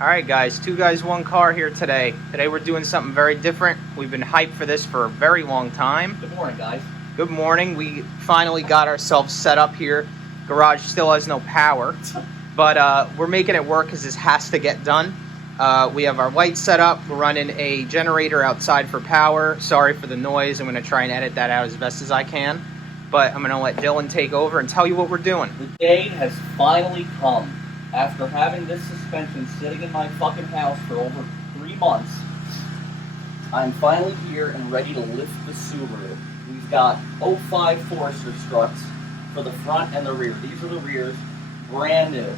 Alright guys, two guys, one car here today. Today we're doing something very different. We've been hyped for this for a very long time. Good morning, guys. Good morning. We finally got ourselves set up here. Garage still has no power, but we're making it work because this has to get done. We have our lights set up. We're running a generator outside for power. Sorry for the noise. I'm going to try and edit that out as best as I can. But I'm going to let Dylan take over and tell you what we're doing. The day has finally come. After having this suspension sitting in my fucking house for over 3 months, I'm finally here and ready to lift the Subaru. We've got 05 Forester struts for the front and the rear. These are the rears, brand new.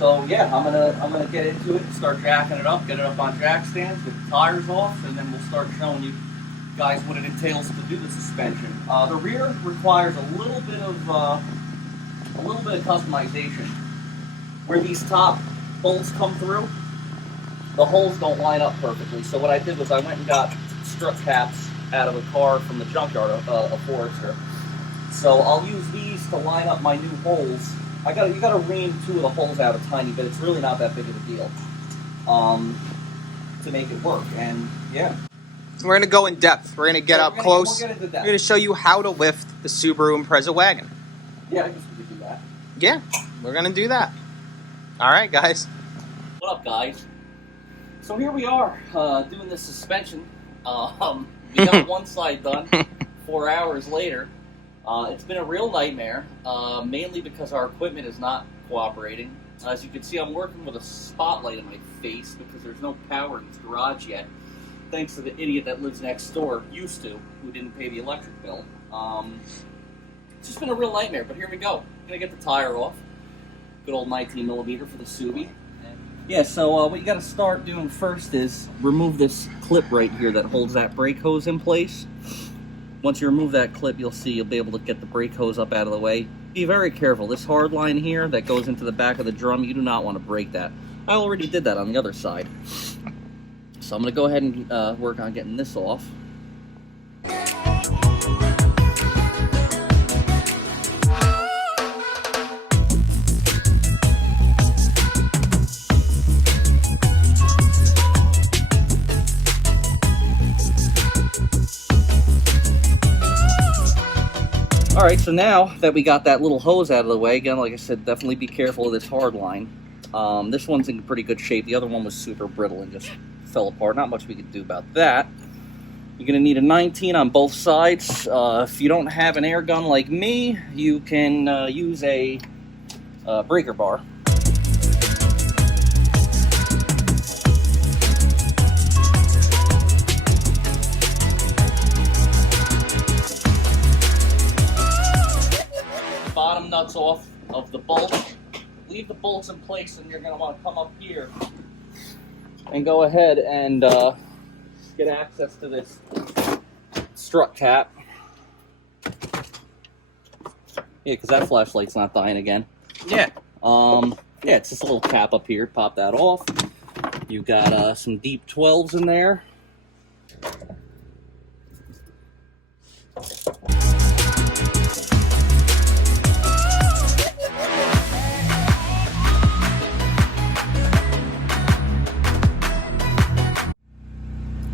So yeah, I'm gonna get into it and start jacking it up, get it up on jack stands, get the tires off, and then we'll start showing you guys what it entails to do the suspension. The rear requires a little bit of customization. Where these top bolts come through, the holes don't line up perfectly. So what I did was I went and got strut caps out of a car from the junkyard, a Forester. So I'll use these to line up my new holes. You gotta ream 2 of the holes out a tiny bit. It's really not that big of a deal to make it work. And yeah, we're gonna go in depth. We're gonna get up close. We're gonna show you how to lift the Subaru Impreza Wagon. Yeah, I guess we could do that. Yeah, we're gonna do that. All right, guys. What up, guys? So here we are doing this suspension. We got one side done 4 hours later. It's been a real nightmare, mainly because our equipment is not cooperating. As you can see, I'm working with a spotlight in my face because there's no power in this garage yet, thanks to the idiot that lives next door, who didn't pay the electric bill. It's just been a real nightmare, but here we go. Gonna get the tire off. Good old 19mm for the Subi. Yeah, so what you gotta start doing first is remove this clip right here that holds that brake hose in place. Once you remove that clip, you'll see you'll be able to get the brake hose up out of the way. Be very careful. This hard line here that goes into the back of the drum, you do not want to break that. I already did that on the other side. So I'm gonna go ahead and work on getting this off. Alright, so now that we got that little hose out of the way, again, like I said, definitely be careful of this hard line. This one's in pretty good shape. The other one was super brittle and just fell apart. Not much we could do about that. You're going to need a 19 on both sides. If you don't have an air gun like me, you can use a breaker bar. Bottom nuts off of the bolt. Leave the bolts in place, and you're going to want to come up here and go ahead and get access to this strut cap. Yeah, because that flashlight's not dying again. Yeah. Yeah, it's just a little cap up here. Pop that off. You've got some deep 12s in there.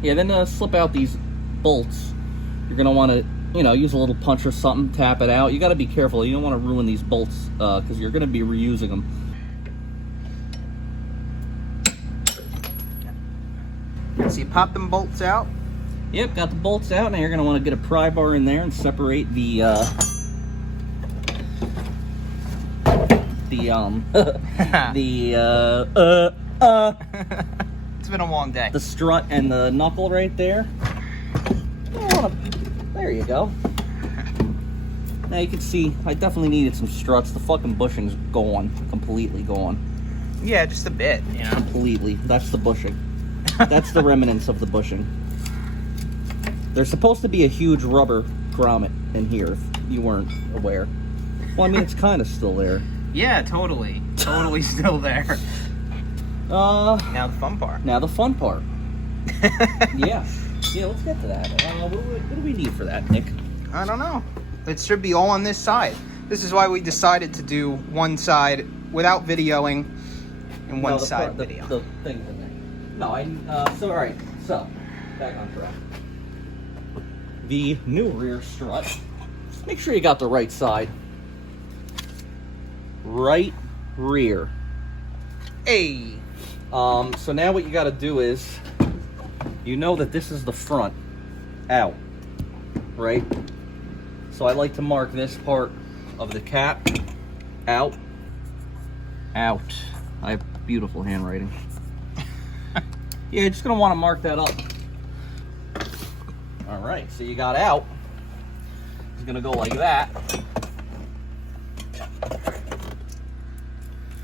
Yeah, then slip out these bolts. You're going to want to, use a little punch or something, tap it out. You got to be careful. You don't want to ruin these bolts because you're going to be reusing them. So you pop them bolts out. Yep, got the bolts out. Now you're going to want to get a pry bar in there and separate the It's been a long day. The strut and the knuckle right there. There you go. Now you can see I definitely needed some struts. The fucking bushing's gone, completely gone. Yeah, just a bit, you know. Completely. That's the bushing. That's the remnants of the bushing. There's supposed to be a huge rubber grommet in here, if you weren't aware. Well, I mean, it's kind of still there. Yeah, totally. Totally still there. Now the fun part. Now the fun part. Yeah. Yeah, let's get to that. What do we need for that, Nick? I don't know. It should be all on this side. This is why we decided to do one side without videoing in one No, side video. The thing's in there. No, so alright, so, back on track. The new rear strut, make sure you got the right side. Right rear. Hey! So now what you gotta do is, you know that this is the front, out, right? So I like to mark this part of the cap, out, out. I have beautiful handwriting. Yeah, you're just gonna wanna mark that up. All right, so you got out. It's gonna go like that.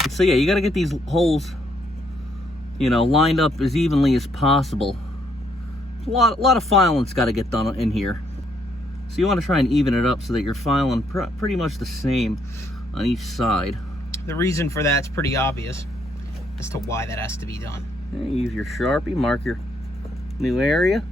So yeah, you gotta get these holes, you know, lined up as evenly as possible. A lot of filing's got to get done in here. So you want to try and even it up so that you're filing pretty much the same on each side. The reason for that's pretty obvious as to why that has to be done. And use your Sharpie, mark your new area.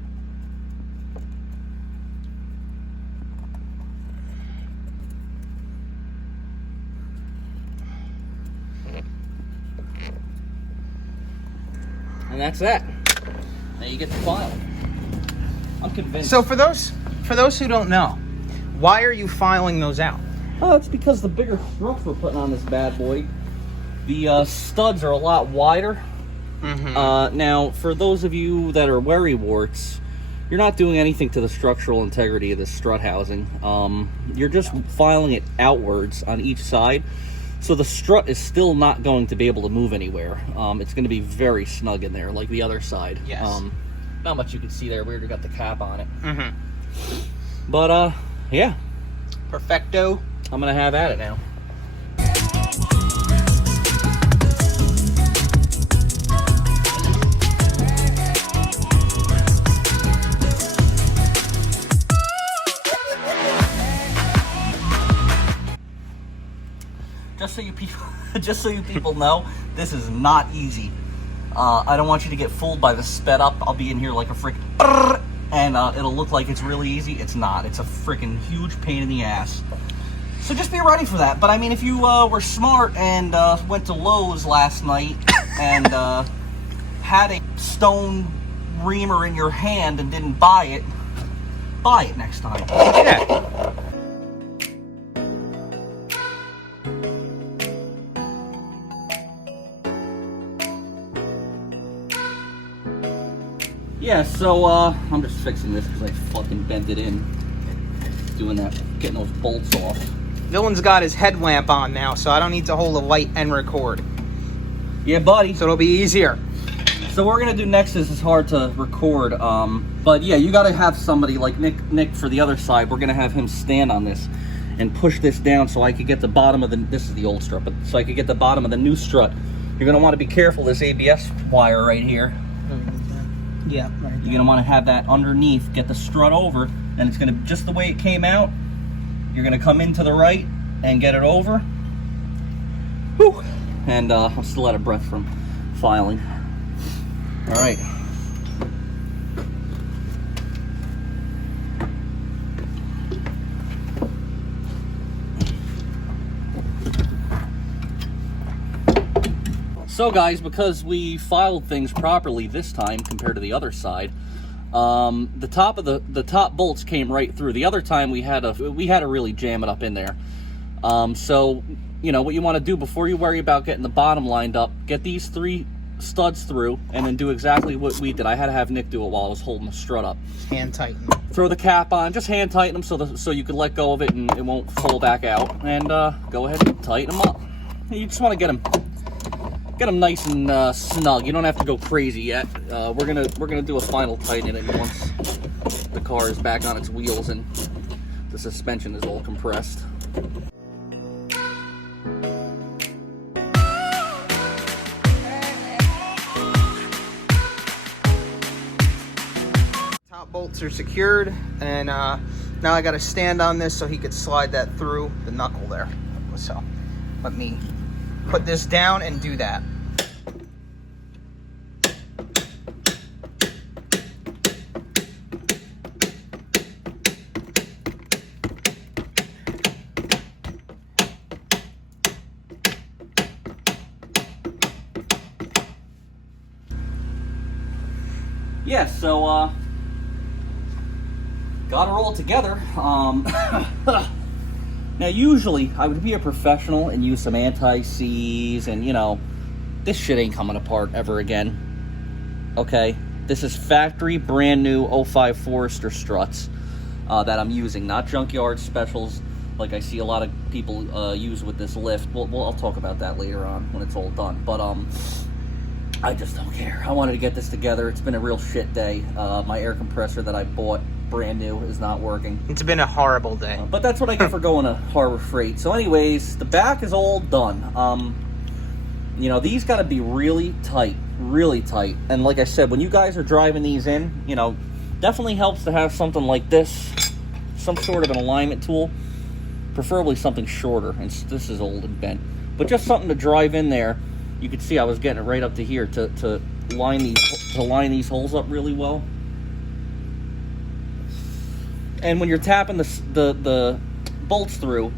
And that's that. Now you get the file. I'm convinced. So for those who don't know, why are you filing those out? Oh, it's because the bigger struts we're putting on this bad boy, the studs are a lot wider. Mm-hmm. Now, for those of you that are worrywarts, you're not doing anything to the structural integrity of the strut housing. You're just filing it outwards on each side. So the strut is still not going to be able to move anywhere. It's going to be very snug in there, like the other side. Yes. Not much you can see there. We already got the cap on it. Mm-hmm. But, yeah. Perfecto. I'm going to have at it now. Just so you people know, this is not easy. I don't want you to get fooled by the sped up. I'll be in here like a frick, and it'll look like it's really easy. It's not. It's a freaking huge pain in the ass. So just be ready for that. But I mean, if you were smart and went to Lowe's last night and had a stone reamer in your hand and didn't buy it next time. Yeah. Yeah, so I'm just fixing this because I fucking bent it in. Doing that, getting those bolts off. Dylan's got his headlamp on now, so I don't need to hold a light and record. Yeah, buddy. So it'll be easier. So what we're gonna do next is hard to record, but yeah, you gotta have somebody like Nick for the other side. We're gonna have him stand on this and push this down so I could get the bottom of this is the old strut, but so I could get the bottom of the new strut. You're gonna want to be careful this ABS wire right here. Yeah, right. You're gonna want to have that underneath, get the strut over, and it's gonna, just the way it came out, you're gonna come into the right and get it over. Whew. And I'm still out of breath from filing. All right. So guys, because we filed things properly this time compared to the other side, the top bolts came right through. The other time we had to really jam it up in there. So you know what you want to do before you worry about getting the bottom lined up, get these 3 studs through, and then do exactly what we did. I had to have Nick do it while I was holding the strut up. Hand tighten. Throw the cap on, just hand tighten them so you can let go of it and it won't fall back out. And go ahead and tighten them up. You just want to get them nice and snug. You don't have to go crazy yet. We're gonna do a final tightening once the car is back on its wheels and the suspension is all compressed. Top bolts are secured, and now I got to stand on this so he could slide that through the knuckle there. So let me put this down and do that. yeah, so got her all together. Now, usually I would be a professional and use some anti-seize, and you know, this shit ain't coming apart ever again. Okay, this is factory brand new 05 Forester struts that I'm using, not junkyard specials like I see a lot of people use with this lift. Well, I'll talk about that later on when it's all done. But I just don't care. I wanted to get this together. It's been a real shit day. My air compressor that I bought brand new is not working. It's been a horrible day. But that's what I get for going to Harbor Freight. So anyways, the back is all done. You know, these got to be really tight. And like I said, when you guys are driving these in, you know, definitely helps to have something like this, some sort of an alignment tool, preferably something shorter. And this is old and bent, but just something to drive in there. You can see I was getting it right up to here to line these holes up really well. And when you're tapping the bolts through,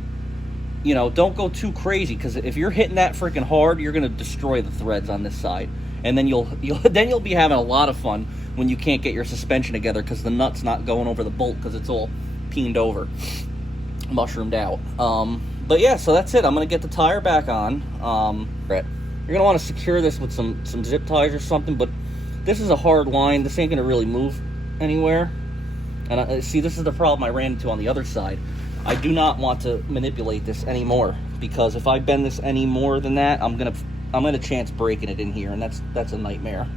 you know, don't go too crazy, because if you're hitting that freaking hard, you're gonna destroy the threads on this side, and then you'll be having a lot of fun when you can't get your suspension together because the nut's not going over the bolt because it's all peened over, mushroomed out. But yeah, so that's it. I'm gonna get the tire back on. You're gonna want to secure this with some zip ties or something, but this is a hard line. This ain't gonna really move anywhere. And see, this is the problem I ran into on the other side. I do not want to manipulate this anymore, because if I bend this any more than that, I'm gonna chance breaking it in here, and that's a nightmare.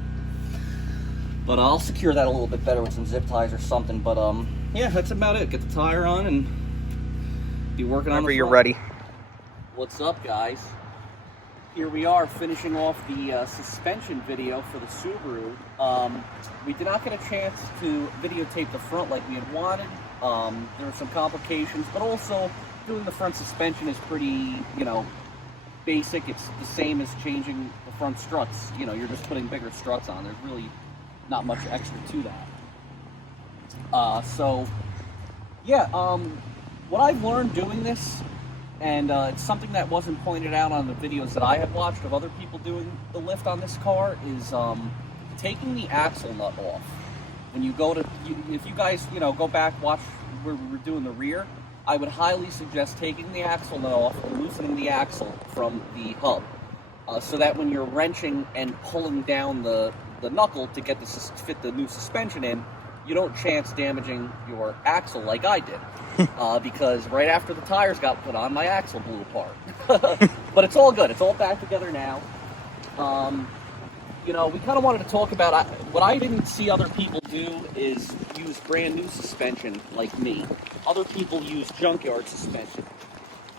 But I'll secure that a little bit better with some zip ties or something. But yeah, that's about it. Get the tire on and be working on the front. Whenever you're ready. What's up, guys? Here we are finishing off the suspension video for the Subaru. We did not get a chance to videotape the front like we had wanted. There were some complications, but also doing the front suspension is pretty, you know, basic. It's the same as changing the front struts. You know, you're just putting bigger struts on. There's really not much extra to that. So, yeah, what I've learned doing this, and it's something that wasn't pointed out on the videos that I have watched of other people doing the lift on this car, is taking the axle nut off. When you go to, if you guys, you know, go back, watch where we were doing the rear, I would highly suggest taking the axle nut off and loosening the axle from the hub, so that when you're wrenching and pulling down the knuckle to get fit the new suspension in, you don't chance damaging your axle like I did. Because right after the tires got put on, my axle blew apart. But it's all good. It's all back together now. You know, we kind of wanted to talk about what I didn't see other people do is use brand new suspension like me. Other people use junkyard suspension.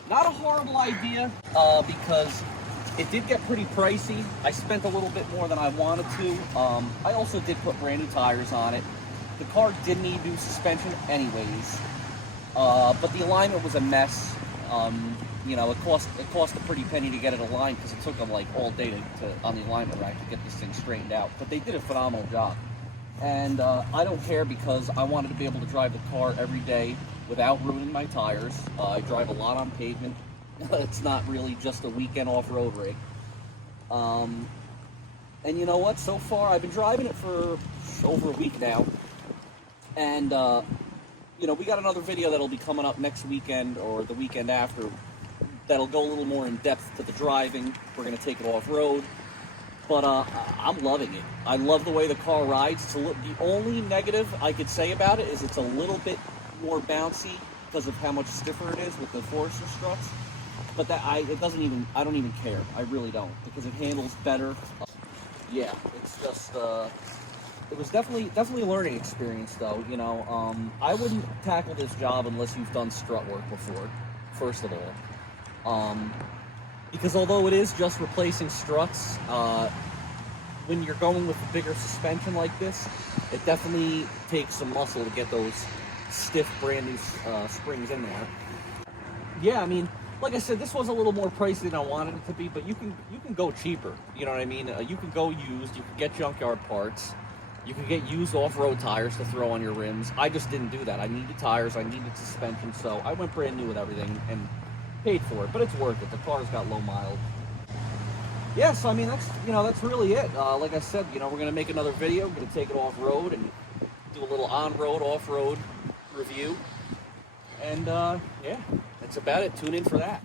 Not a horrible idea, because it did get pretty pricey. I spent a little bit more than I wanted to. I also did put brand new tires on it. The car did need new suspension anyways. But the alignment was a mess. You know, it cost a pretty penny to get it aligned, because it took them like all day to on the alignment rack to get this thing straightened out. But they did a phenomenal job. And I don't care, because I wanted to be able to drive the car every day without ruining my tires. I drive a lot on pavement. It's not really just a weekend off-road rig. And you know what? So far, I've been driving it for over a week now. And you know, we got another video that'll be coming up next weekend or the weekend after that'll go a little more in depth to the driving. We're going to take it off-road. But I'm loving it. I love the way the car rides. The only negative I could say about it is it's a little bit more bouncy because of how much stiffer it is with the Forester struts. But that I don't even care. I really don't, because it handles better. Yeah, it's just it was definitely a learning experience, though. You know, I wouldn't tackle this job unless you've done strut work before, first of all. Because although it is just replacing struts, when you're going with a bigger suspension like this, it definitely takes some muscle to get those stiff, brand new springs in there. Yeah, I mean, like I said, this was a little more pricey than I wanted it to be, but you can go cheaper. You know what I mean? You can go used. You can get junkyard parts. You can get used off-road tires to throw on your rims. I just didn't do that. I needed tires. I needed suspension, so I went brand new with everything and paid for it. But it's worth it. The car's got low mileage. yeah, so I mean, that's really it. Like I said, we're gonna make another video. We're gonna take it off road and do a little on road, off road review. And yeah, that's about it. Tune in for that.